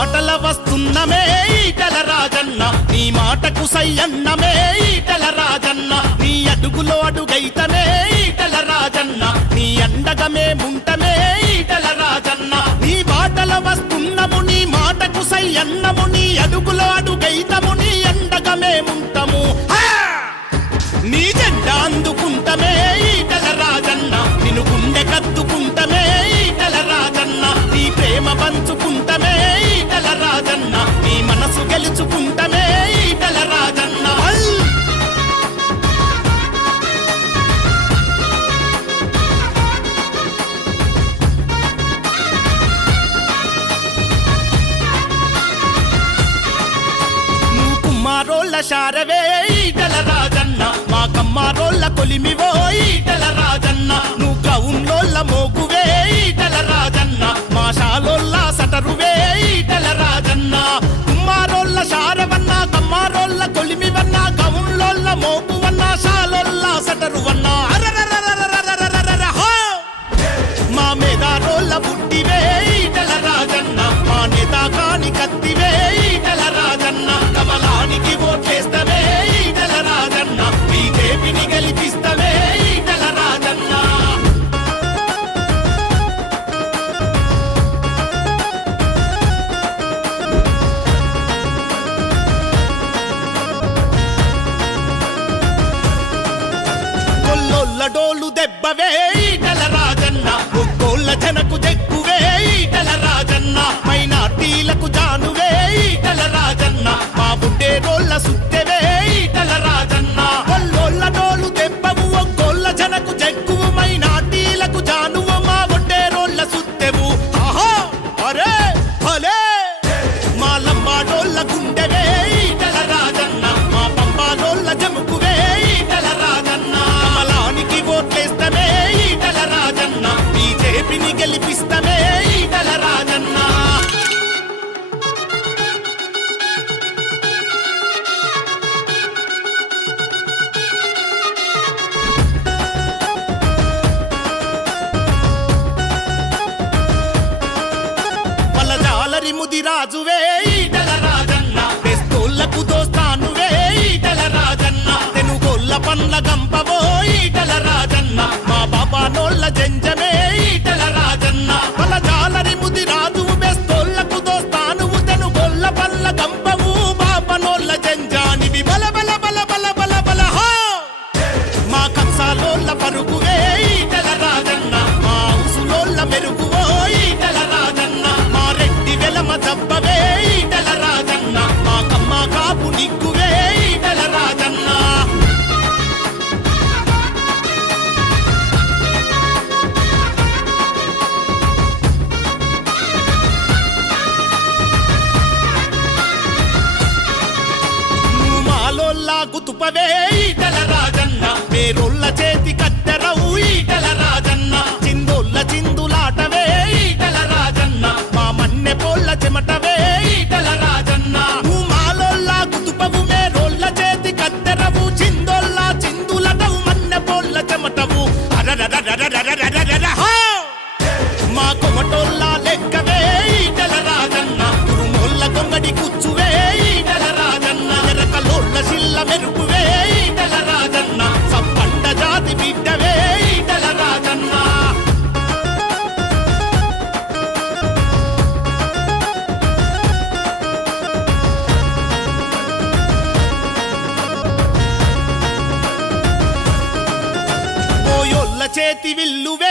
మాటల వస్తున్నమే ఈటల రాజన్న. నీ మాటకు సయ్యన్నమే ఈటల రాజన్న. నీ అడుగులో అడుగైతమే ఈటల రాజన్న. నీ అండగమే ముంటమే ఈటల రాజన్న. నీ మాటల వస్తున్నము నీ మాటకు సయ్యన్నము నీ అడుగులో అడుగైతము నీ తలుచుకుంటమే ఈటల రాజన్న. నువ్వు కుమ్మారోళ్ళ శారవే ఈటల రాజన్న. మా కమ్మారోళ్ళ కొలిమివో ఈటల రాజన్న. నువ్వు గౌన్లోళ్ళ మోగువే ఈటల రాజన్న అతనికి ఓట్లేస్తామే ఈటల రాజన్న. బీజేపీని గెలిపిస్తామే ఈటల రాజన్న. కొల్లొల్ల డోలు దెబ్బవే రాజువే ఈటల రాజన్న. తెస్తూళ్ళకు దోస్తానువే ఈటల రాజన్న. తెనుగోళ్ళ పండ్ల గంపవో ఈటల రాజన్న. మా బాబా నోళ్ళ జంజమే వే ఈటల రాజన్న పేరుళ్ళ చేతి చేతి విల్లువే